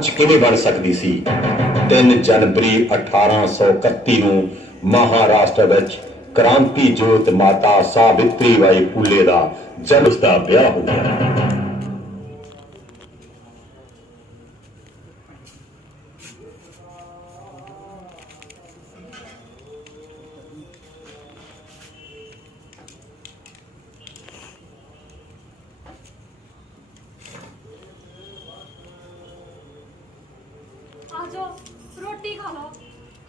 ਕਿਵੇਂ ਬਣ ਸਕਦੀ ਸੀ। 3 ਜਨਵਰੀ 1831 ਨੂੰ ਮਹਾਰਾਸ਼ਟਰ ਵਿੱਚ ਕ੍ਰਾਂਤੀ ਜੋਤ ਮਾਤਾ ਸਾਵਿਤਰੀ ਬਾਈ ਫੂਲੇ ਦਾ ਜਨਮ ਦਾ ਵਿਆਹ ਹੋ ਗਿਆ। रोटी खा लो।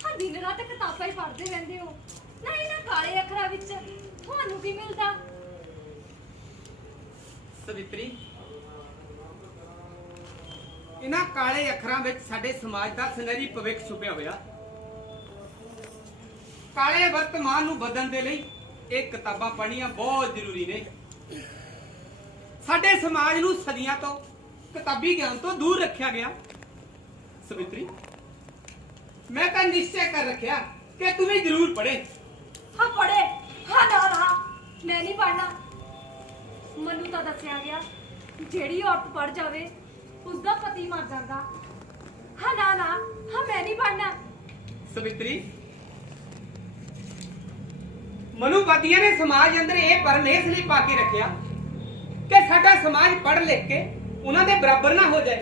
हाँ दिन रात किताबां ही पढ़ते रहंदे हो ना। इन्हां काले अखरां विच तुहानूं की मिलदा? सवित्री, इन्हां काले अखरां विच साडे समाज दा सुनहरी भविख छुपिया होया। काले वर्तमान नूं बदलण दे लई ਇਹ किताबां पढ़नियां बहुत जरूरी ने। साडे समाज नूं सदियां तो किताबी ज्ञान तो दूर रखिया गया। सवित्री, मैं तो निश्चय कर रखा कि तुम्हें जरूर पढ़े। हाँ पढ़े। हाँ ना ना मैं नहीं पढ़ना। मनु तो दसिया गया जेड़ी औरत पढ़ जावे उसका पति मर जाता। हाँ ना ना हाँ मैं नहीं पढ़ना। सवित्री, मनुवादियों ने समाज अंदर ये भरम इसलिए पाके रखा कि साडा समाज पढ़ लिख के उन्होंने बराबर ना हो जाए।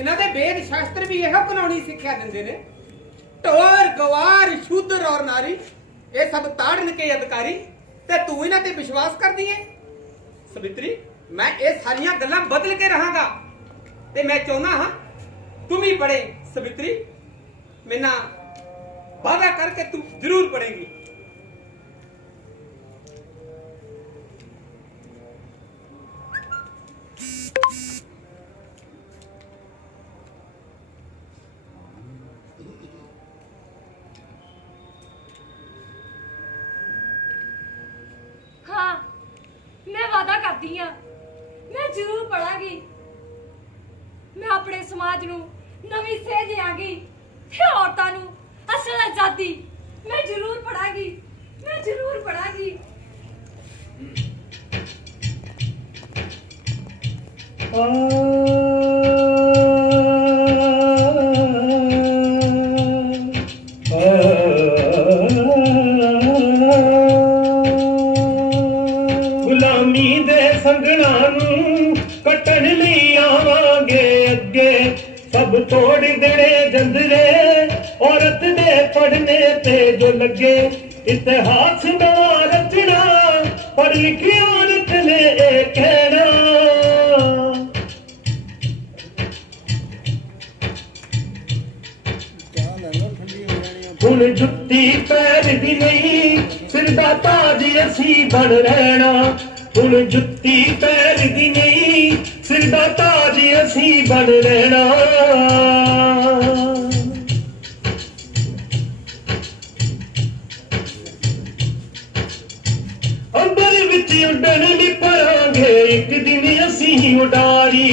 इन्हां दे वेद शास्त्र भी यह कानूनी सिक्ख्या दिंदे ने। ढोर गवार शूद्र और नारी ये सब ताड़न के अधिकारी ते तू इन्हां ते विश्वास करदी है। सवित्री, मैं ये सारियां गल्लां बदल के रहांगा ते मैं चाहुंदा हां तुम ही पढ़े। सवित्री, मेरे नाल वादा करके तू जरूर पढ़ेगी। हाँ मैं वादा करती हाँ मैं जरूर पढ़ांगी। मैं अपने समाज नूं नवीं सेध देंगी ते औरतां नूं असल आजादी मैं जरूर पढ़ांगी। मैं जरूर पढ़ांगी। गुलामी दे संगना नूं कटण लई आवांगे अगे। सब तोड़ देने जंदरे औरत दे पढ़ने ते जो लगे। इतिहास दा रचना पर लिखी औरत ने ए कहना। हुण जुत्ती पैर दी नहीं सिर दा ताज असी बन रहना। हुण जुत्ती पैर दी नहीं सिर दा ताज असी बन रहना। अंबर विच उडण ली परांगे एक दिन असी उडारी।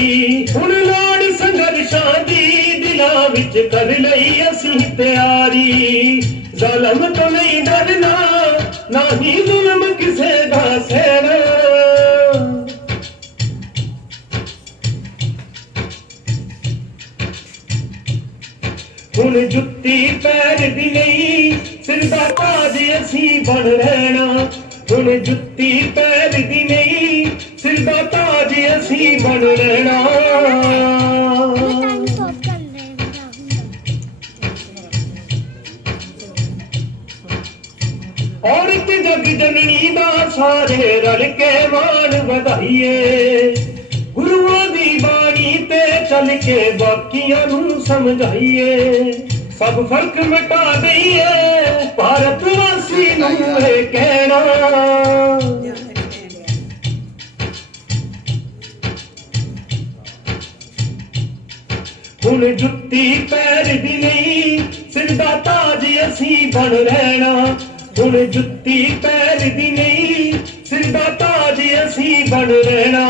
हुण लोड़ संघर्षां दी दिलां विच कर लई असी तैयारी। ज़ालम तो नहीं डरना ना ही जुल्म किसे दा सहना। हुण जुत्ती पैर दी नहीं सिर दा ताज असी बन रहना। हुण जुत्ती पैर दी नहीं सिर दा ताज असी बन रहना। औरत जग जननी दा सारे रल के मान वधाइए। गुरुओं दी बाणी ते चल के बाकियां नूं समझाइए। सब फर्क मिटा दईए भारत वासी नूं ए कहना। हुण जुत्ती पैर दी नहीं सिर दा ताज असी बन रहना। हुण जुत्ती पैर दी नहीं सिर दा ताज असी बन रहना।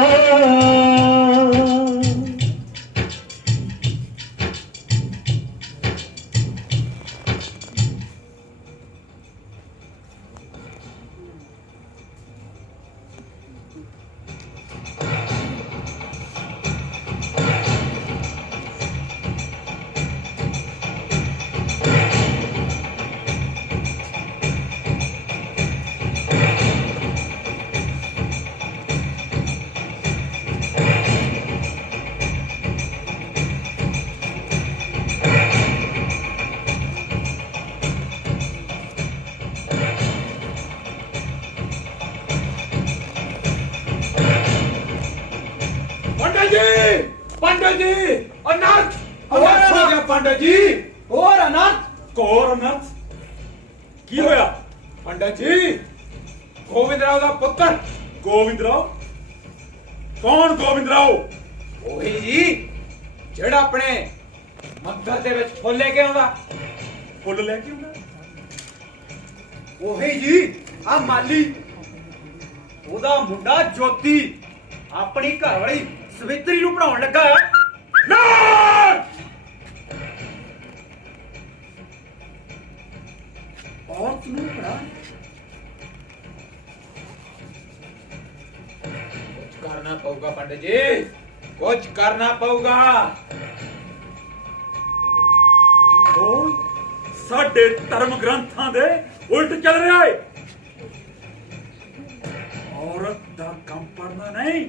पंडित जी अनर्थ अनर्थ हो गया पंडित जी और अनर्थ कौर अनर्थ की होया पंडित जी गोविंद राव का पुत्र गोविंद राव कौन गोविंद राव ਉਹੀ ਜੀ ਜਿਹੜਾ ਆਪਣੇ ਮੰਦਰ ਦੇ ਵਿੱਚ ਫੁੱਲ ਲੈ ਕੇ ਆਉਂਦਾ फुल लेके आउंदा ਉਹੀ ਜੀ ਆ ਮਾਲੀ ਉਹਦਾ ਮੁੰਡਾ ਜੋਤੀ ਆਪਣੀ ਘਰ ਵਾਲੀ ਸਵਿਤਰੀ ਨੂੰ ਪੜਾਉਣ ਲੱਗਾ ਔਰਤ ਨੂੰ ਪੜਾ ਕੁਝ ਕਰਨਾ ਪਊਗਾ ਪੰਡਿਤ ਜੀ ਕੁਝ ਕਰਨਾ ਪਊਗਾ ਉਹ ਸਾਡੇ ਧਰਮ ਗ੍ਰੰਥਾਂ ਦੇ ਉਲਟ ਚੱਲ ਰਿਹਾ ਹੈ औरत ਦਾ ਕੰਮ ਪੜਨਾ ਨਹੀਂ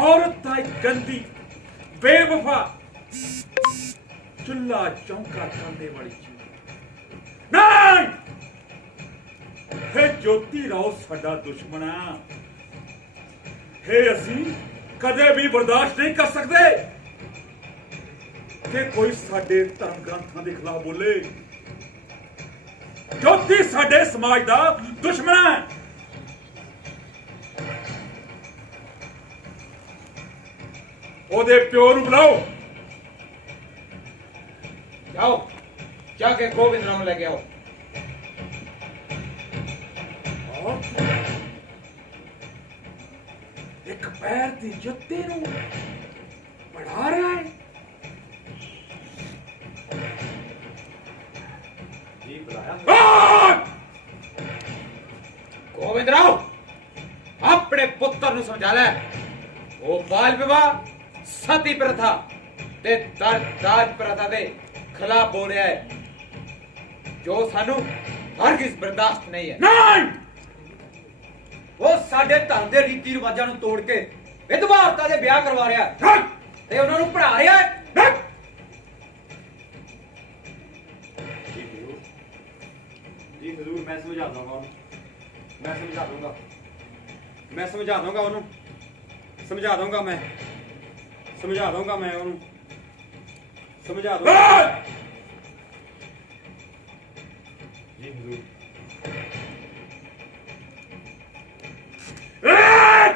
औरत ਦਾ ਇੱਕ ਗੰਦੀ ਬੇਵਫਾ ਚੁੱਲਾ ਚੌਂਕਾ ਖਾਂਦੇ ਵਾਲੀ ਚੀਜ਼ ਨਹੀਂ ਹੈ ਜੋਤੀ ਰਾਓ ਸਾਡਾ ਦੁਸ਼ਮਣ ਆ ਹੈ ਅਸੀਂ ਕਦੇ ਵੀ ਬਰਦਾਸ਼ਤ ਨਹੀਂ ਕਰ ਸਕਦੇ ਕਿ ਕੋਈ ਸਾਡੇ ਧਰਮ ਗ੍ਰੰਥਾਂ ਦੇ ਖਿਲਾਫ ਬੋਲੇ ਜੋਤੀ ਸਾਡੇ ਸਮਾਜ ਦਾ ਦੁਸ਼ਮਣ ਹੈ ਉਹਦੇ ਪਿਓ ਨੂੰ ਬੁਲਾਓ जाओ जाके गोविंद राम लेके आओ ਇੱਕ ਪੈਰ ਦੀ ਜੁੱਤੀ ਨੂੰ ਪੜਾ ਰਿਹਾ ਹੈ जी बुलाया ਆਹ! गोविंद राव अपने पुत्र ਨੂੰ ਸਮਝਾ ਲੈ ਉਹ ਬਾਲ ਵਿਵਾਹ ਸਤੀ ਪ੍ਰਥਾ ਤੇ ਦਾਜ ਪ੍ਰਥਾ ਦੇ ਖਿਲਾਫ ਬੋਲ ਰਿਹਾ ਹੈ ਜੋ ਸਾਨੂੰ ਹਰਗਿਜ਼ ਬਰਦਾਸ਼ਤ ਨਹੀਂ ਹੈ ਨਹੀਂ ਉਹ ਸਾਡੇ ਧਰਮ ਦੇ ਰੀਤੀ ਰਿਵਾਜਾਂ ਨੂੰ ਤੋੜ ਕੇ ਵਿਧਵਾ ਔਰਤਾਂ ਦੇ ਵਿਆਹ ਕਰਵਾ ਰਿਹਾ ਹੈ ਨਹੀਂ ਤੇ ਉਹਨਾਂ ਨੂੰ ਪੜ੍ਹਾ ਰਿਹਾ ਹੈ ਨਹੀਂ जी हजूर मैं समझा दूंगा उन्हें मैं समझा दूंगा मैं समझा दूंगा उन्हें समझा दूंगा मैं समझा दूंगा मैं उन्हें समझा दूंगा ਆਹ! जी हजूर ਆਹ!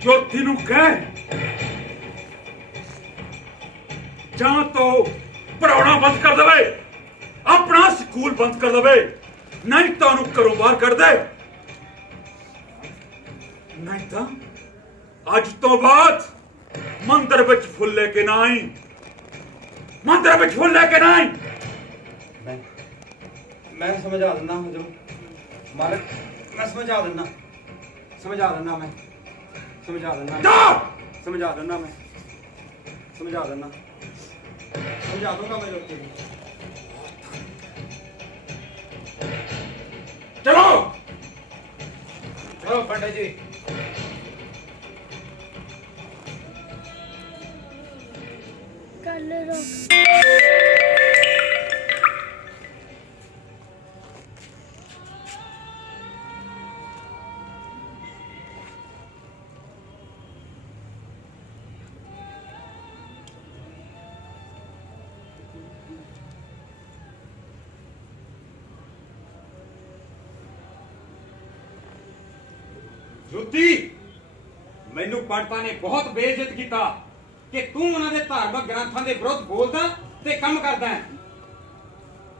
ਜੋਤੀ ਨੂੰ ਕਹਿ ਜਾਂ ਤੋ ਪੜਾਉਣਾ ਬੰਦ ਕਰ ਦੇਵੇ ਆਪਣਾ ਸਕੂਲ ਬੰਦ ਕਰ ਦੇਵੇ ਨਹੀਂ ਤਾਂ ਉਹਨੂੰ ਘਰੋਂ ਬਾਹਰ ਕੱਢ ਦੇ ਨਹੀਂ ਤਾਂ ਅੱਜ ਤੋਂ ਬਾਅਦ ਮੰਦਰ ਵਿੱਚ ਫੁੱਲ ਲੈ ਕੇ ਨਾ ਆਈ ਮੰਦਰ ਵਿੱਚ ਫੁੱਲ ਲੈ ਕੇ ਨਾ ਆਈ मैं समझा देना हजूर मालिक मैं समझा देना मैं समझा देना जा समझा देना मैं समझा देना समझा दूंगा मैं लोग चलो ਚਲੋ ਪੰਡਿਤ ਜੀ ਕੱਲ ਰੋਕ ਜੋਤੀ ਮੈਨੂੰ ਪੰਡਤਾਂ ਨੇ ਬਹੁਤ ਬੇਇੱਜ਼ਤ ਕੀਤਾ ਕਿ ਤੂੰ ਉਹਨਾਂ ਦੇ ਧਾਰਮਿਕ ਗ੍ਰੰਥਾਂ ਦੇ ਵਿਰੁੱਧ ਬੋਲਦਾ ਤੇ ਕੰਮ ਕਰਦਾ ਹੈ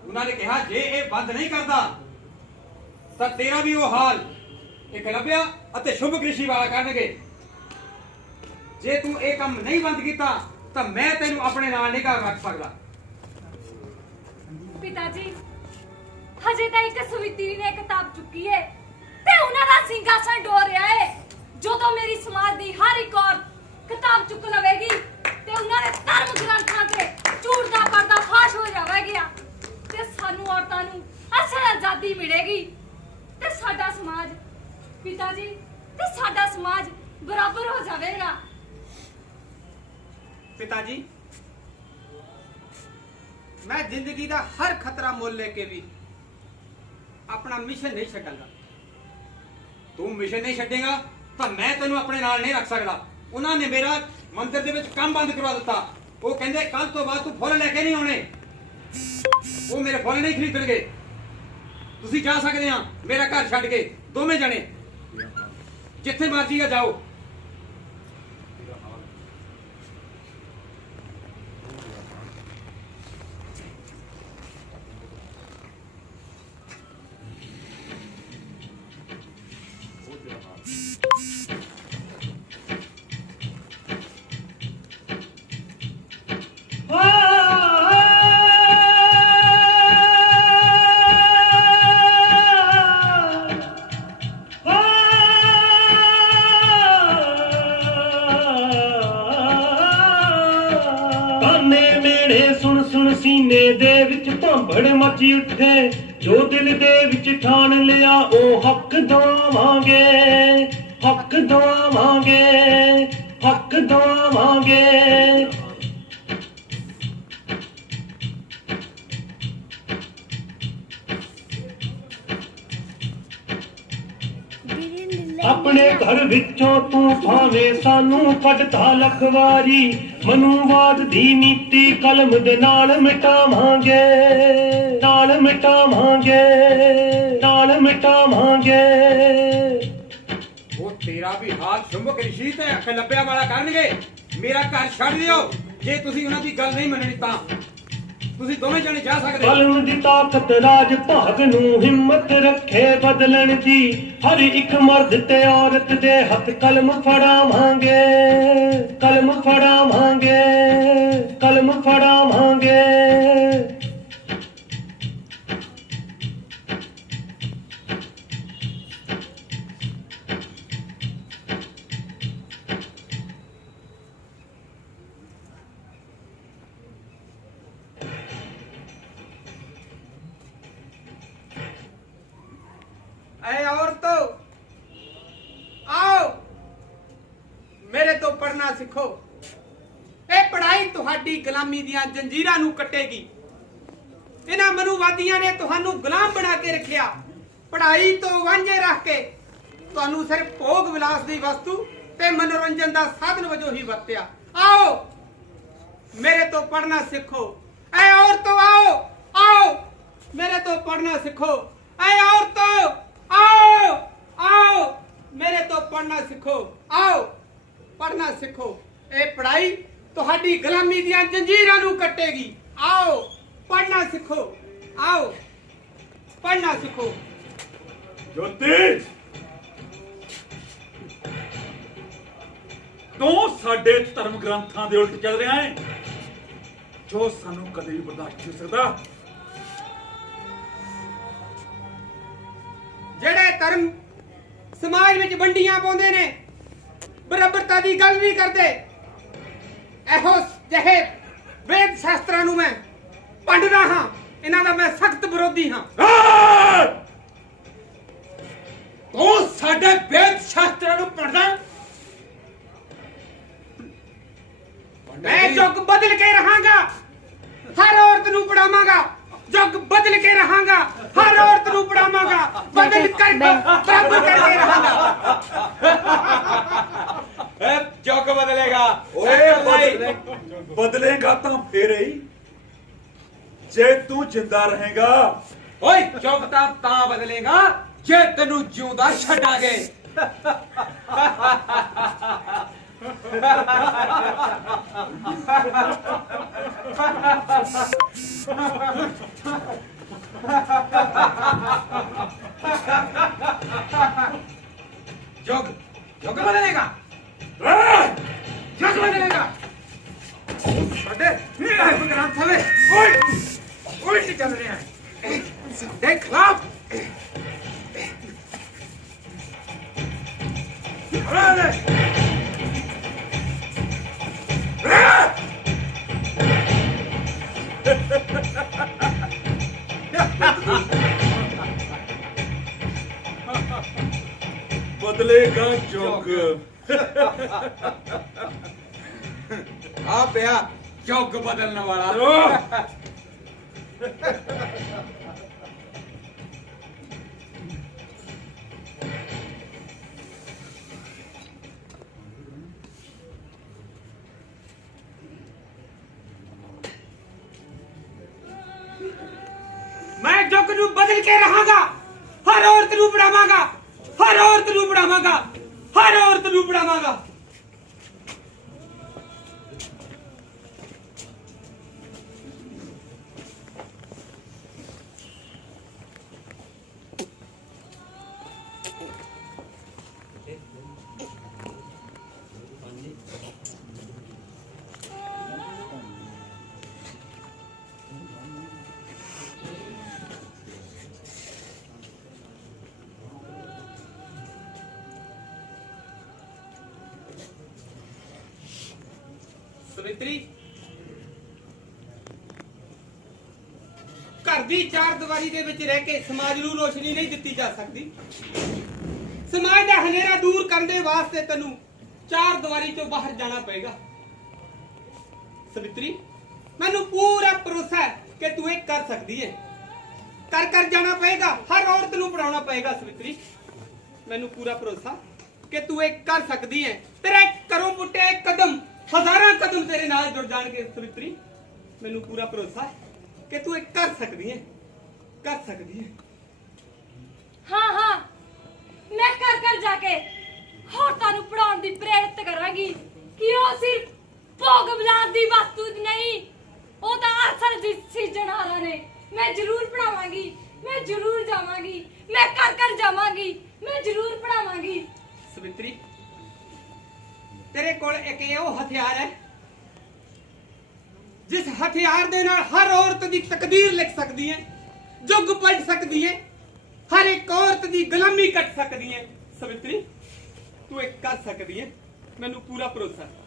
ਉਹਨਾਂ ਨੇ ਕਿਹਾ ਜੇ ਇਹ ਬੰਦ ਨਹੀਂ ਕਰਦਾ ਤਾਂ ਤੇਰਾ ਵੀ ਉਹ ਹਾਲ ਇਕਲਵਿਆ ਅਤੇ ਸ਼ੁਭ ਕ੍ਰਿਸ਼ੀ ਵਾਲਾ ਕਰਨਗੇ ਜੇ ਤੂੰ ਇਹ ਕੰਮ ਨਹੀਂ ਬੰਦ ਕੀਤਾ ਤਾਂ ਮੈਂ ਤੈਨੂੰ ਆਪਣੇ ਨਾਲ ਨਹੀਂ ਘਰ ਰੱਖ ਸਕਦਾ ਪਿਤਾ ਜੀ ਹਜੇ ਤਾਂ ਇੱਕ ਸਵਿਤਰੀ ਨੇ ਕਿਤਾਬ ਚੁੱਕੀ ਹੈ ਤੇ ਉਹਨਾਂ ਦਾ ਸਿੰਘਾਸਨ ਡੋਰ ਰਿਹਾ ਹੈ ਜਦੋਂ ਮੇਰੀ ਸਮਾਜ ਦੀ ਹਰ ਇੱਕ ਔਰਤ ਕਿਤਾਬ ਚੁੱਕ ਲਵੇਗੀ ਤੇ ਉਹਨਾਂ ਦੇ ਧਰਮ ਗ੍ਰੰਥਾਂ ਤੇ ਝੂਠ ਦਾ ਪਰਦਾ ਫਾਸ਼ ਹੋ ਜਾਵੇਗਾ ਤੇ ਸਾਨੂੰ ਔਰਤਾਂ ਨੂੰ ਅਸਲ ਆਜ਼ਾਦੀ ਮਿਲੇਗੀ ਤੇ ਸਾਡਾ ਸਮਾਜ ਪਿਤਾ ਜੀ ਤੇ ਸਾਡਾ ਸਮਾਜ ਬਰਾਬਰ ਹੋ ਜਾਵੇਗਾ ਪਿਤਾ ਜੀ मैं जिंदगी का हर खतरा मोल लेके भी अपना मिशन नहीं छड्डांगा। ਤੂੰ ਮਿਸ਼ਨ ਨਹੀਂ ਛੱਡੇਗਾ ਤਾਂ ਮੈਂ ਤੈਨੂੰ ਆਪਣੇ ਨਾਲ ਨਹੀਂ ਰੱਖ ਸਕਦਾ। ਉਹਨਾਂ ਨੇ ਮੇਰਾ ਮੰਦਿਰ ਦੇ ਵਿੱਚ ਕੰਮ ਬੰਦ ਕਰਵਾ ਦਿੱਤਾ। ਉਹ ਕਹਿੰਦੇ ਕੱਲ ਤੋਂ ਬਾਅਦ ਤੂੰ ਫੁੱਲ ਲੈ ਕੇ ਨਹੀਂ ਆਉਣੇ। ਉਹ ਮੇਰੇ ਫੁੱਲ ਨਹੀਂ ਖਰੀਦਣਗੇ। ਤੁਸੀਂ ਜਾ ਸਕਦੇ ਆ ਮੇਰਾ ਘਰ ਛੱਡ ਕੇ ਦੋਵੇਂ ਜਣੇ ਜਿੱਥੇ ਮਰਜ਼ੀ ਆ ਜਾਓ। सीने दे विच भांबड़ मची उठे जो दिल दे विच ठान लिया ओ हक दवावांगे हक दवावांगे हक दवावांगे। अपने घर विचों तू भावे सानू कढता लखवारी मनुवाद दी नीति कलम दे नाल मिटावांगे नाल मिटावांगे नाल मिटावांगे। ਉਹ ਤੇਰਾ ਵੀ ਹਾਲ ਸ਼ੁੰਭਕ ਰਿਸ਼ੀ ਤੇ ਅੱਖ ਲੱਭਿਆ ਵਾਲਾ ਕਰਨਗੇ। ਮੇਰਾ ਘਰ ਛੱਡ ਦਿਓ ਜੇ ਤੁਸੀਂ ਉਹਨਾਂ ਦੀ ਗੱਲ ਨਹੀਂ ਮੰਨਣੀ ਤਾਂ ਤੁਸੀਂ ਦੋਵੇਂ ਜਣੇ ਜਾ ਸਕਦੇ ਹੋ। कलम दी ताकत राज भाग नू हिम्मत रखे बदलन दी हर एक मर्द ते औरत दे हथ कलम फड़ावांगे कलम फड़ावांगे कलम फड़ावांगे। ऐ औरतों आओ मेरे तो पढ़ना सीखो। ए पढ़ाई तुहाडी गुलामी दियां जंजीरां नू कटेगी। इन्हां मनुवादियां ने तुहानू गुलाम बना के रखिया। पढ़ाई तो वांझे रख के तुहानू सिर्फ भोग विलास दी वस्तु ते मनोरंजन दा साधन वजों ही वरतिया। आओ मेरे तो पढ़ना सीखो। ऐ औरतों आओ आओ मेरे तो पढ़ना सीखो। ऐ औरतों आओ आओ मेरे तो पढ़ना सीखो। आओ पढ़ना सीखो। ए पढ़ाई तुहाडी गुलामी दियां जंजीरां नू कटेगी। आओ पढ़ना सीखो। आओ पढ़ना सीखो। ਜੋਤੀ ਤੂੰ ਸਾਡੇ ਧਰਮ ਗ੍ਰੰਥਾਂ ਦੇ ਉਲਟ ਚੱਲ ਰਿਹਾ ਹੈ ਜੋ ਸਾਨੂੰ ਕਦੇ ਵੀ ਬਰਦਾਸ਼ਤ ਨਹੀਂ ਹੋ ਸਕਦਾ। ਜਿਹੜੇ ਧਰਮ ਸਮਾਜ ਵਿੱਚ ਵੰਡੀਆਂ ਪਾਉਂਦੇ ਨੇ ਬਰਾਬਰਤਾ ਦੀ ਗੱਲ ਨਹੀਂ ਕਰਦੇ ਇਹੋ ਜਿਹੇ ਵੇਦ ਸ਼ਾਸਤਰਾਂ ਨੂੰ ਮੈਂ ਪੰਡਦਾ ਹਾਂ। ਇਹਨਾਂ ਦਾ ਮੈਂ ਸਖਤ ਵਿਰੋਧੀ ਹਾਂ। ਤੂੰ ਸਾਡੇ ਵੇਦ ਸ਼ਾਸਤਰਾਂ ਨੂੰ ਪੜ੍ਹਦਾ। मैं युग बदल के रहांगा हर औरत नू पढ़ावांगा। युग बदल के रहांगा हर औरत नू पढ़ावांगा। बदल कर बराबर करके रहांगा। ਜੁਗ ਬਦਲੇਗਾ। ਓਏ ਬਦਲੇਗਾ ਤਾਂ ਫੇਰ ਹੀ ਜੇ ਤੂੰ ਜਿੰਦਾ ਰਹੇਗਾ। ਓਏ ਜੁਗ ਤਾਂ ਬਦਲੇਗਾ ਜੇ ਤੈਨੂੰ ਜਿਉਂਦਾ ਛੱਡਾਂਗੇ। ਜੁਗ ਬਦਲੇਗਾ। ਜੁਗ ਬਦਲੇਗਾ। ਸਾਡੇ ਗ੍ਰੰਥ ਵੇ ਉਲਟ ਚੱਲ ਰਿਹਾ ਹੈ। ਸਾਡੇ ਖਿਲਾਫ ਬਦਲੇਗਾ ਜੁਗ। ਆ ਪਿਆ ਜੁਗ ਬਦਲਣ ਵਾਲਾ। मैं जुग ਨੂੰ ਬਦਲ ਕੇ ਰਹਾਂਗਾ ਹਰ ਔਰਤ ਨੂੰ ਪੜਾਵਾਂਗਾ ਹਰ ਔਰਤ ਨੂੰ ਪੜਾਵਾਂਗਾ ਹਰ ਔਰਤ ਨੂੰ ਪੜਾਵਾਂਗਾ ਸਵਿਤਰੀ ਘਰ ਦੀ ਚਾਰ ਦੀਵਾਰੀ ਦੇ ਵਿੱਚ ਰਹਿ ਕੇ ਸਮਾਜ ਨੂੰ ਰੋਸ਼ਨੀ ਨਹੀਂ ਦਿੱਤੀ ਜਾ ਸਕਦੀ ਸਮਾਜ ਦਾ ਹਨੇਰਾ ਦੂਰ ਕਰਨ ਦੇ ਵਾਸਤੇ ਤੈਨੂੰ ਚਾਰ ਦੀਵਾਰੀ ਤੋਂ ਬਾਹਰ ਜਾਣਾ ਪਏਗਾ ਸਵਿਤਰੀ ਮੈਨੂੰ ਪੂਰਾ ਭਰੋਸਾ ਹੈ ਕਿ ਤੂੰ ਇਹ ਕਰ ਸਕਦੀ ਹੈ ਕਰ ਜਾਣਾ ਪਏਗਾ ਹਰ ਔਰਤ ਨੂੰ ਪੜਾਉਣਾ ਪਏਗਾ ਸਵਿਤਰੀ ਮੈਨੂੰ ਪੂਰਾ ਭਰੋਸਾ ਕਿ ਤੂੰ ਇਹ ਕਰ ਸਕਦੀ ਹੈ ਤੇਰਾ ਘਰੋਂ ਪੁੱਟਿਆ ਇੱਕ ਕਦਮ ਹਜ਼ਾਰਾਂ ਕਦਮ ਤੇਰੇ ਨਾਲ ਜੁੜ ਜਾਣਗੇ ਸਵਿਤਰੀ ਮੈਨੂੰ ਪੂਰਾ ਭਰੋਸਾ ਹੈ ਕਿ ਤੂੰ ਇਹ ਕਰ ਸਕਦੀ ਹੈ ਹਾਂ ਹਾਂ ਮੈਂ ਕਰ ਜਾ ਕੇ ਔਰਤਾਂ ਨੂੰ ਪੜਾਉਣ ਦੀ ਪ੍ਰੇਰਿਤ ਕਰਾਂਗੀ ਕਿ ਉਹ ਸਿਰਫ ਭੋਗ ਵਿਲਾਸ ਦੀ ਵਸਤੂ ਨਹੀਂ ਉਹ ਤਾਂ ਅਸਲ ਦੀ ਸਿਰਜਣਹਾਰਾ ਨੇ ਮੈਂ ਜ਼ਰੂਰ ਪੜਾਵਾਂਗੀ ਮੈਂ ਜ਼ਰੂਰ ਜਾਵਾਂਗੀ ਮੈਂ ਕਰ ਜਾਵਾਂਗੀ ਮੈਂ ਜ਼ਰੂਰ ਪੜਾਵਾਂਗੀ ਸਵਿਤਰੀ ਤੇਰੇ ਕੋਲ ਇੱਕ ਇਹੋ ਹਥਿਆਰ ਹੈ ਜਿਸ ਹਥਿਆਰ ਦੇ ਨਾਲ ਹਰ ਔਰਤ ਦੀ ਤਕਦੀਰ ਲਿਖ ਸਕਦੀ ਹੈ ਜੁਗ ਪਲਟ ਸਕਦੀ ਹੈ ਹਰ ਇੱਕ ਔਰਤ ਦੀ ਗੁਲਾਮੀ ਕੱਟ ਸਕਦੀ ਹੈ ਸਵਿਤਰੀ ਤੂੰ ਇਹ ਕਰ ਸਕਦੀ ਹੈ ਮੈਨੂੰ ਪੂਰਾ ਭਰੋਸਾ ਹੈ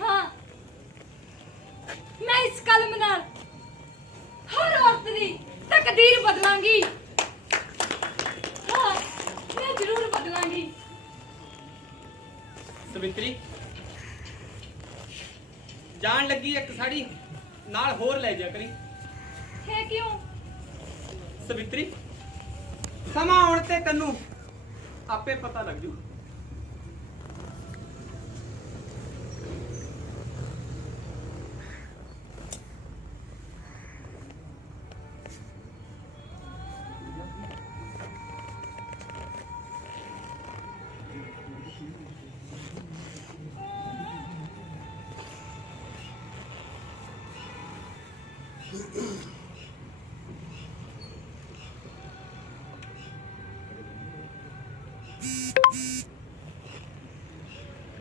ਹਾਂ ਮੈਂ ਇਸ ਕਲਮ ਨਾਲ ਹਰ ਔਰਤ ਦੀ ਤਕਦੀਰ ਬਦਲਾਂਗੀ ਹਾਂ ਮੈਂ ਜ਼ਰੂਰ ਬਦਲਾਂਗੀ ਸਵਿਤਰੀ ਜਾਣ ਲੱਗੀ ਇੱਕ ਸਾੜੀ ਨਾਲ ਹੋਰ ਲੈ ਜਾ ਕਰੀ ਹੈ ਕਿਉਂ ਸਵਿਤਰੀ ਸਮਾਂ ਆਉਣ ਤੇ ਤੈਨੂੰ ਆਪੇ ਪਤਾ ਲੱਗ ਜੂ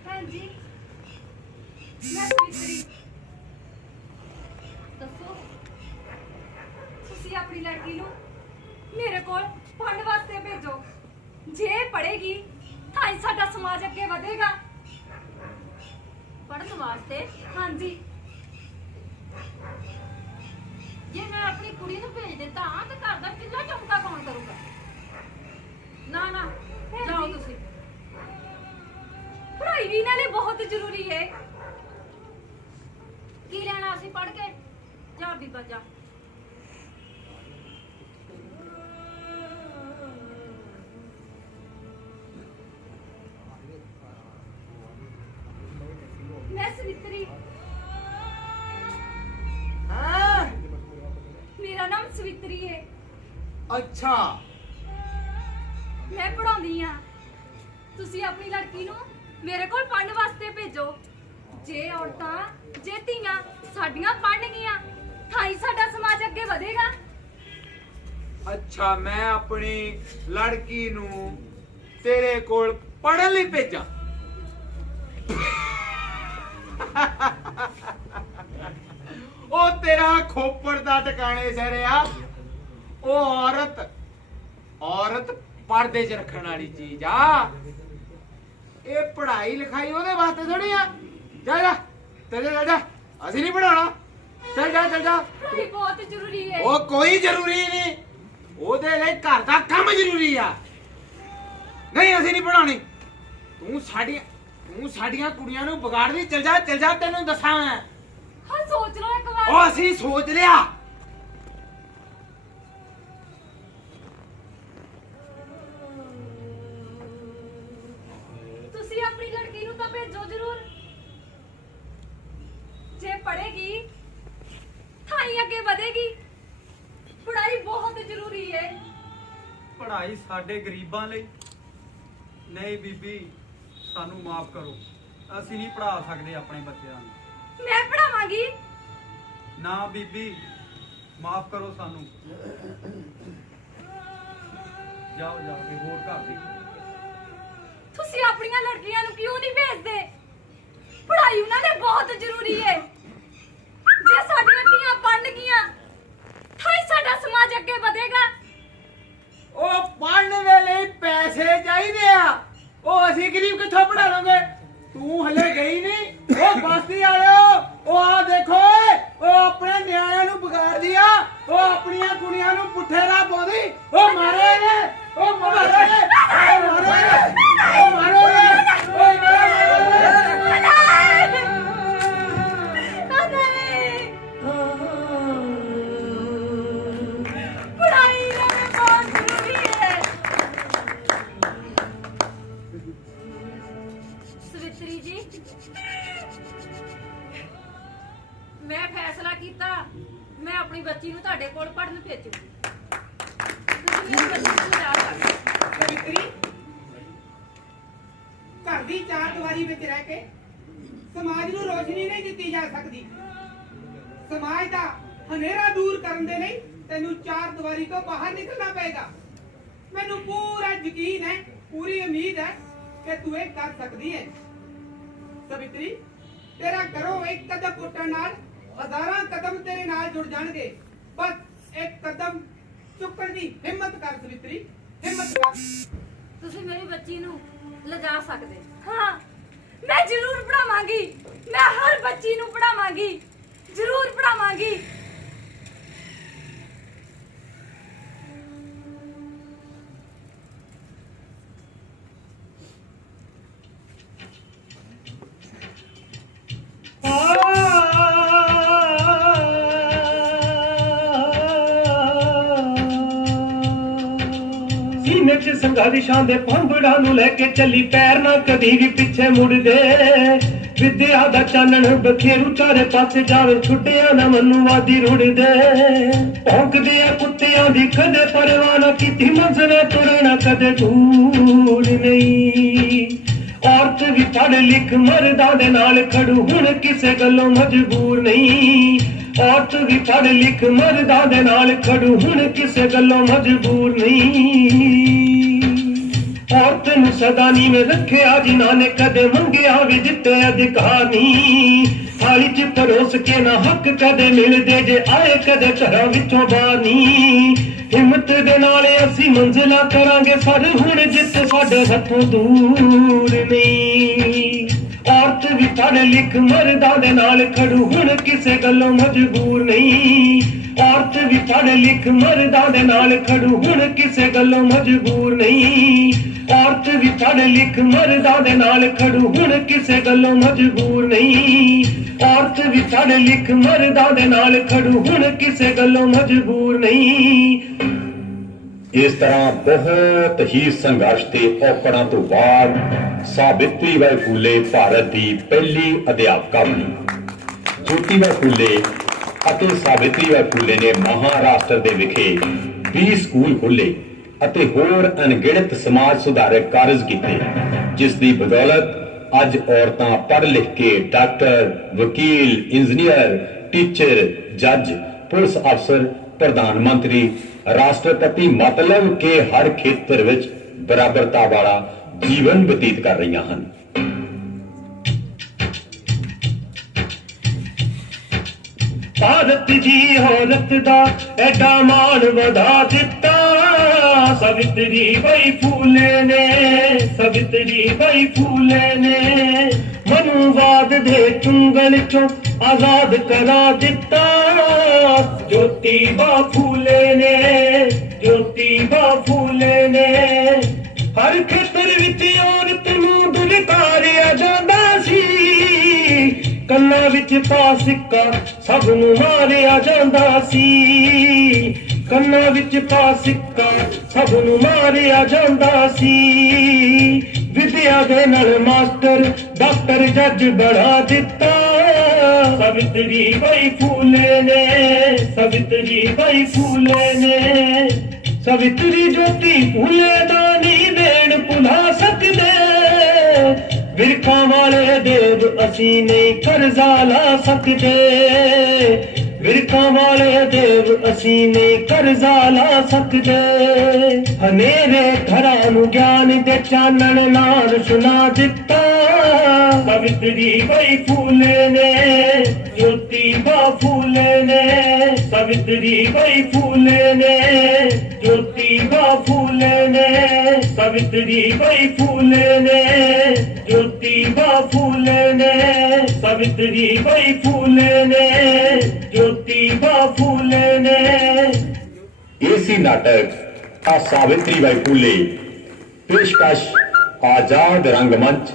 ਹਾਂਜੀ ਮੈਂ ਸਵਿਤਰੀ ਦੱਸੋ ਤੁਸੀਂ ਆਪਣੀ ਲੜਕੀ ਨੂੰ ਮੇਰੇ ਕੋਲ ਪੜ੍ਹਨ ਵਾਸਤੇ ਭੇਜੋ ਜੇ ਪੜ੍ਹੇਗੀ ਤਾਂ ਹੀ ਸਾਡਾ ਸਮਾਜ ਅੱਗੇ ਵਧੇਗਾ ਪੜ੍ਹਨ ਵਾਸਤੇ ਹਾਂਜੀ ਜੇ ਮੈਂ ਆਪਣੀ ਕੁੜੀ ਨੂੰ ਭੇਜ ਦਿੱਤਾ ਤਾਂ ਘਰ ਦਾ ਕਿੱਲਾ ਚੌਂਕਾ ਕੌਣ ਕਰੂਗਾ ਨਾ ਜਾਓ ਤੁਸੀਂ ਪੜ੍ਹਾਈ ਵੀ ਨਾਲੇ ਬਹੁਤ ਜ਼ਰੂਰੀ ਹੈ ਕੀ ਲੈਣਾ ਅਸੀਂ ਪੜ ਕੇ ਜਾ ਬੀਬਾ ਜਾ ਮੈਂ ਸਵਿਤਰੀ ਹਾਂ ਮੇਰਾ ਨਾਮ ਸਵਿਤਰੀ ਹੈ ਅੱਛਾ ਮੈਂ ਪੜਾਉਂਦੀ ਆ ਤੁਸੀਂ ਆਪਣੀ ਲੜਕੀ ਨੂੰ ਮੇਰੇ ਕੋਲ ਪੜ੍ਹਨ ਵਾਸਤੇ ਭੇਜੋ ਜੇ ਔਰਤਾਂ ਜੇ ਧੀਆਂ ਸਾਡੀਆਂ ਪੜ੍ਹਨਗੀਆਂ ਤਾਂ ਹੀ ਸਾਡਾ ਸਮਾਜ ਅੱਗੇ ਵਧੇਗਾ ਅੱਛਾ ਮੈਂ ਆਪਣੀ ਲੜਕੀ ਨੂੰ ਤੇਰੇ ਕੋਲ ਪੜਨ ਲਈ ਭੇਜਾਂ ਉਹ ਤੇਰਾ ਖੋਪੜ ਦਾ ਟਿਕਾਣੇ ਸਰਿਆ ਉਹ ਔਰਤ ਪਰਦੇ 'ਚ ਰੱਖਣ ਵਾਲੀ ਚੀਜ਼ ਆ ਇਹ ਪੜ੍ਹਾਈ ਲਿਖਾਈ ਉਹਦੇ ਵਾਸਤੇ ਥੋੜੀ ਆ ਜਾ ਜਾ ਅਸੀਂ ਨਹੀਂ ਪੜਾਉਣਾ ਚੱਲ ਜਾ ਪੜ੍ਹਾਈ ਬਹੁਤ ਜ਼ਰੂਰੀ ਹੈ ਉਹ ਕੋਈ ਜ਼ਰੂਰੀ ਨਹੀਂ ਉਹਦੇ ਲਈ ਘਰ ਦਾ ਕੰਮ ਜ਼ਰੂਰੀ ਆ ਨਹੀਂ ਅਸੀਂ ਨਹੀਂ ਪੜਾਉਣੀ ਤੂੰ ਸਾਡੀ ਤੂੰ ਸਾਡੀਆਂ ਕੁੜੀਆਂ ਨੂੰ ਵਿਗਾੜਦੀ ਚਲ ਜਾ ਤੈਨੂੰ ਦੱਸਾਂ ਮੈਂ ਹਾਂ ਸੋਚ ਲਓ ਇੱਕ ਵਾਰ। ਉਹ ਅਸੀਂ ਸੋਚ ਲਿਆ। ਤੁਸੀਂ ਆਪਣੀ ਲੜਕੀ ਨੂੰ ਤਾਂ ਭੇਜੋ ਜ਼ਰੂਰ। ਜੇ ਪੜ੍ਹੇਗੀ ਤਾਂ ਹੀ ਅੱਗੇ ਵਧੇਗੀ। ਪੜ੍ਹਾਈ ਬਹੁਤ ਜ਼ਰੂਰੀ ਹੈ। ਪੜ੍ਹਾਈ ਸਾਡੇ ਗਰੀਬਾਂ ਲਈ ਨਹੀਂ ਬੀਬੀ, ਸਾਨੂੰ ਮਾਫ ਕਰੋ, ਅਸੀਂ ਨਹੀਂ ਪੜ੍ਹਾ ਸਕਦੇ ਆਪਣੇ ਬੱਚਿਆਂ ਨੂੰ। ਮੈਂ ਪੜ੍ਹਾਵਾਂਗੀ। ਨਾ ਬੀਬੀ, ਮਾਫ ਕਰੋ ਸਾਨੂੰ। ਜਾਓ ਜਾ ਕੇ ਹੋਰ ਘਰ ਦੀ। ਤੁਸੀਂ ਆਪਣੀਆਂ ਲੜਕੀਆਂ ਨੂੰ ਕਿਉਂ ਨਹੀਂ ਭੇਜਦੇ? ਪੜ੍ਹਾਈ ਉਹਨਾਂ ਲਈ ਬਹੁਤ ਜ਼ਰੂਰੀ ਹੈ। ਜੇ ਸਾਡੀਆਂ ਧੀਆਂ ਪੜ੍ਹਨ ਗਈਆਂ ਤਾਂ ਹੀ ਸਾਡਾ ਸਮਾਜ ਅੱਗੇ ਵਧੇਗਾ। ਉਹ ਪੜ੍ਹਨ ਦੇ ਲਈ ਪੈਸੇ ਚਾਹੀਦੇ ਆ, ਉਹ ਅਸੀਂ ਗਰੀਬ ਕਿੱਥੋਂ ਪੜ੍ਹਾ ਲਾਂਗੇ? ਤੂੰ ਹਲੇ ਗਈ ਨਹੀਂ? ਉਹ ਬਸਤੀ ਵਾਲਿਓ, ਉਹ ਆ ਦੇਖੋ ਓਏ, ਉਹ ਆਪਣੇ ਨਿਆਣਿਆਂ ਨੂੰ ਵਿਗਾੜਦੀ ਆ, ਉਹ ਆਪਣੀਆਂ ਕੁੜੀਆਂ ਨੂੰ ਪੁੱਠੇ ਰਾਹ ਪਾਉਂਦੀ। ਉਹ ਮਾਰੇ ਨੇ, ਉਹ ਮਾਰੇ ਨੇ, ਉਹ ਮਾਰੇ ਨੇ, ਉਹ ਮਾਰੇ ਨੇ, ਉਹ ਇੱਥੇ ਪੜ੍ਹਾਈ ਇਹਨਾਂ ਲਈ ਬਹੁਤ ਜ਼ਰੂਰੀ ਹੈ। ਸਵਿਤਰੀ ਜੀ, ਮੈਂ ਫੈਸਲਾ ਕੀਤਾ, ਮੈਂ ਆਪਣੀ ਬੱਚੀ ਨੂੰ ਤੁਹਾਡੇ ਕੋਲ ਪੜ੍ਹਨ ਭੇਜੂਗੀ। ਤੁਸੀਂ ਮੇਰੀ ਬੱਚੀ ਨੂੰ ਜਾ ਸਕਦੇ। ਸਵਿਤਰੀ, ਘਰ ਦੀ ਚਾਰ ਦੀਵਾਰੀ ਵਿੱਚ ਰਹਿ ਕੇ ਸਮਾਜ ਨੂੰ ਰੋਸ਼ਨੀ ਨਹੀਂ ਦਿੱਤੀ ਜਾ ਸਕਦੀ। ਸਮਾਜ ਦਾ ਹਨੇਰਾ ਦੂਰ ਕਰਨ ਦੇ ਲਈ ਤੈਨੂੰ ਚਾਰ ਦੀਵਾਰੀ ਤੋਂ ਬਾਹਰ ਨਿਕਲਣਾ ਪਏਗਾ। ਮੈਨੂੰ ਪੂਰਾ ਯਕੀਨ ਹੈ, ਪੂਰੀ ਉਮੀਦ ਹੈ ਕਿ ਤੂੰ ਇਹ ਕਰ ਸਕਦੀ ਹੈ। ਸਵਿਤਰੀ, ਤੇਰਾ ਘਰੋਂ ਇੱਕ ਕਦਮ ਪੁੱਟਣ ਨਾਲ ਹਜ਼ਾਰਾਂ ਕਦਮ ਤੇਰੇ ਨਾਲ ਜੁੜ ਜਾਣਗੇ। ਬਸ ਇੱਕ ਕਦਮ ਚੁੱਕਣ ਦੀ ਹਿੰਮਤ ਕਰ ਸਵਿਤਰੀ, ਹਿੰਮਤ ਕਰ। ਤੁਸੀਂ ਮੇਰੀ ਬੱਚੀ ਨੂੰ ਲਿਜਾ ਸਕਦੇ। ਹਾਂ, ਮੈਂ ਜ਼ਰੂਰ ਪੜਾਵਾਂਗੀ। ਮੈਂ ਹਰ ਬੱਚੀ ਨੂੰ ਪੜਾਵਾਂਗੀ, ਜ਼ਰੂਰ ਪੜਾਵਾਂਗੀ। ਸੀਨੇ 'ਚ ਸੰਘਰਸ਼ਾਂ ਦੇ ਪੰਬੜਾਂ ਨੂੰ ਲੈ ਕੇ ਚੱਲੀ, ਪੈਰ ਨਾ ਕਦੀ ਵੀ ਪਿੱਛੇ ਮੁੜਦੇ। ਵਿਦਿਆ ਦਾ ਚਾਨਣ ਬਖੇਰੂ ਚਾਰੇ ਪਾਸੇ ਜਾਵੇ, ਛੁੱਟਿਆ ਨਾ ਮਨੂੰ ਵਾਦੀ ਰੁੜਦੇ। ਭੌਂਕਦੇ ਆ ਕੁੱਤਿਆਂ ਦੀ ਕਦੇ ਪਰਵਾਹ ਨਾ ਕੀਤੀ, ਮੰਜ਼ਰਾਂ ਤੁਰਨਾ ਕਦੇ ਦੂਰ ਨਹੀਂ। ਔਰਤ ਵੀ ਪੜ੍ਹ ਲਿਖ ਮਰਦਾਂ ਦੇ ਨਾਲ ਖੜੂ, ਹੁਣ ਕਿਸੇ ਗੱਲੋਂ ਮਜਬੂਰ ਨਹੀਂ। ਔਰਤ ਵੀ ਪੜ੍ਹ ਲਿਖ ਮਰਦਾਂ ਦੇ ਨਾਲ ਖੜੂ, ਹੁਣ ਕਿਸੇ ਗੱਲੋਂ ਮਜਬੂਰ ਨਹੀਂ। ਔਰਤ ਨੂੰ ਸਦਾ ਨੀਵੇਂ ਰੱਖਿਆ ਜਿਨ੍ਹਾਂ ਨੇ ਕਦੇ ਮੰਗਿਆ ਵੀ ਦਿੱਤੇ ਅਧਿਕਾਰ ਨਹੀਂ। ਥਾਲੀ 'ਚ ਪਰੋਸ ਕੇ ਨਾ ਹੱਕ ਕਦੇ ਮਿਲਦੇ, ਜੇ ਆਏ ਕਦੇ ਘਰਾਂ ਵਿੱਚੋਂ ਬਾਹਰ ਨਹੀਂ। ਹਿੰਮਤ ਦੇ ਨਾਲ ਅਸੀਂ ਮੰਜ਼ਿਲਾਂ ਕਰਾਂਗੇ ਸਰ, ਹੁਣ ਜਿੱਤ ਸਾਡੇ ਹੱਥੋਂ ਦੂਰ ਨਹੀਂ। ਔਰਤ ਵੀ ਪੜ੍ਹ ਲਿਖ ਮਰਦਾਂ ਦੇ ਨਾਲ ਖੜੂ, ਹੁਣ ਕਿਸੇ ਗੱਲੋਂ ਮਜਬੂਰ ਨਹੀਂ। ਔਰਤ ਵੀ ਪੜ੍ਹ ਲਿਖ ਮਰਦਾਂ ਦੇ ਨਾਲ ਖੜੂ, ਹੁਣ ਕਿਸੇ ਗੱਲੋਂ ਮਜਬੂਰ ਨਹੀਂ। ਔਰਤ ਵੀ ਪੜ੍ਹ ਲਿਖ ਮਰਦਾਂ ਦੇ ਨਾਲ ਖੜੂ, ਹੁਣ ਕਿਸੇ ਗੱਲੋਂ ਮਜਬੂਰ ਨਹੀਂ। ਔਰਤ ਵੀ ਪੜ੍ਹ ਲਿਖ ਮਰਦਾਂ ਦੇ ਨਾਲ ਖੜੂ, ਹੁਣ ਕਿਸੇ ਗੱਲੋਂ ਮਜਬੂਰ ਨਹੀਂ। ਇਸ ਤਰ੍ਹਾਂ ਬਹੁਤ ਹੀ ਸੰਘਰਸ਼ ਤੇ ਔਕੜਾਂ ਤੋਂ ਬਾਅਦ ਸਾਵਿਤਰੀ ਬਾਈ ਫੂਲੇ ਭਾਰਤ ਦੀ ਪਹਿਲੀ ਅਧਿਆਪਕਾ ਬਣੀ। ਜੋਤੀਬਾ ਫੂਲੇ ਅਤੇ ਸਾਵਿਤਰੀ ਬਾਈ ਫੂਲੇ ਨੇ ਮਹਾਰਾਸ਼ਟਰ ਦੇ ਵਿਖੇ 20 ਸਕੂਲ ਖੋਲ੍ਹੇ ਅਤੇ ਹੋਰ ਅਣਗਿਣਤ ਸਮਾਜ ਸੁਧਾਰਕ ਕਾਰਜ ਕੀਤੇ, ਜਿਸ ਦੀ ਬਦੌਲਤ ਅੱਜ ਔਰਤਾਂ ਪੜ੍ਹ ਲਿਖ ਕੇ ਡਾਕਟਰ, ਵਕੀਲ, ਇੰਜੀਨੀਅਰ, ਟੀਚਰ, ਜੱਜ, ਪੁਲਿਸ ਅਫਸਰ, ਪ੍ਰਧਾਨ ਮੰਤਰੀ, ਰਾਸ਼ਟਰਪਤੀ ਮਤਲਬ ਕਿ ਹਰ ਖੇਤਰ ਵਿੱਚ ਬਰਾਬਰਤਾ ਵਾਲਾ ਜੀਵਨ ਬਤੀਤ ਕਰ ਰਹੀਆਂ ਹਨ। ਭਾਰਤ ਦੀ ਔਰਤ ਦਾ ਐਡਾ ਮਾਣ ਵਧਾ ਦਿੱਤਾ ਸਾਵਿਤਰੀ ਬਾਈ ਫੂਲੇ ਨੇ, ਸਾਵਿਤਰੀ ਬਾਈ ਫੂਲੇ ਨੇ। ਮਨੂਵਾਦ ਦੇ ਚੁੰਗਲ ਚੋਂ ਆਜ਼ਾਦ ਕਰਾ ਦਿੱਤਾ ਜੋਤੀਬਾ ਫੂਲੇ ਨੇ, ਜੋਤੀਬਾ ਫੂਲੇ ਨੇ। ਹਰ ਖੇਤਰ ਵਿੱਚ ਔਰਤ ਨੂੰ ਦੁਲਕਾਰਿਆ ਜਾ ਪਾ ਸਿੱਕਾ ਸਭ ਨੂੰ ਮਾਰਿਆ ਜਾਂਦਾ ਸੀ ਕੰਨਾਂ ਵਿੱਚ ਪਾ ਸਿੱਕਾ ਸਭ ਨੂੰ ਮਾਰਿਆ ਜਾਂਦਾ ਸੀ ਵਿਦਿਆ ਦੇ ਨਾਲ ਮਾਸਟਰ ਡਾਕਟਰ ਜੱਜ ਬਣਾ ਦਿੱਤਾ ਸਵਿਤਰੀ ਬਾਈ ਫੂਲੇ ਨੇ ਸਵਿਤਰੀ ਬਾਈ ਫੂਲੇ ਨੇ ਸਵਿਤਰੀ ਜੋਤੀ ਫੂਲੇ ਦਾ ਨੀ ਦੇਣ ਭੁਲਾ ਸਕਦੇ ਵਿਰਕਾਂ ਵਾਲੇ ਦੇਵ ਅਸੀਂ ਨਹੀਂ ਕਰਜ਼ਾ ਲਾ ਸਕਦੇ ਵਿਰਕਾਂ ਵਾਲੇ ਦੇਵ ਅਸੀਂ ਨਹੀਂ ਕਰਜ਼ਾ ਲਾ ਸਕਦੇ ਹਨੇਰੇ ਘਰਾਂ ਨੂੰ ਗਿਆਨ ਦੇ ਚਾਨਣ ਨਾਲ ਸੁਣਾ ਦਿੱਤਾ ਸਵਿਤਰੀ ਬਾਈ ਫੂਲੇ ਨੇ ਜੋਤੀ ਬਾ ਫੂਲੇ ਨੇ ਸਵਿਤਰੀ ਬਾਈ ਫੂਲੇ ਨੇ ਜੋਤੀ ਬਾ ਫੂਲੇ ਨੇ ਸਵਿਤਰੀ ਬਾਈ ਫੂਲੇ ਨੇ ਜੋਤੀ ਬਾ ਫੂਲੇ ਨੇ ਸਵਿਤਰੀ ਬਾਈ ਫੂਲੇ ਨੇ ਜੋਤੀ ਬਾ ਫੂਲੇ ਨੇ इसी नाटक का सावित्री बाई फूले पेशकश आजाद रंगमंच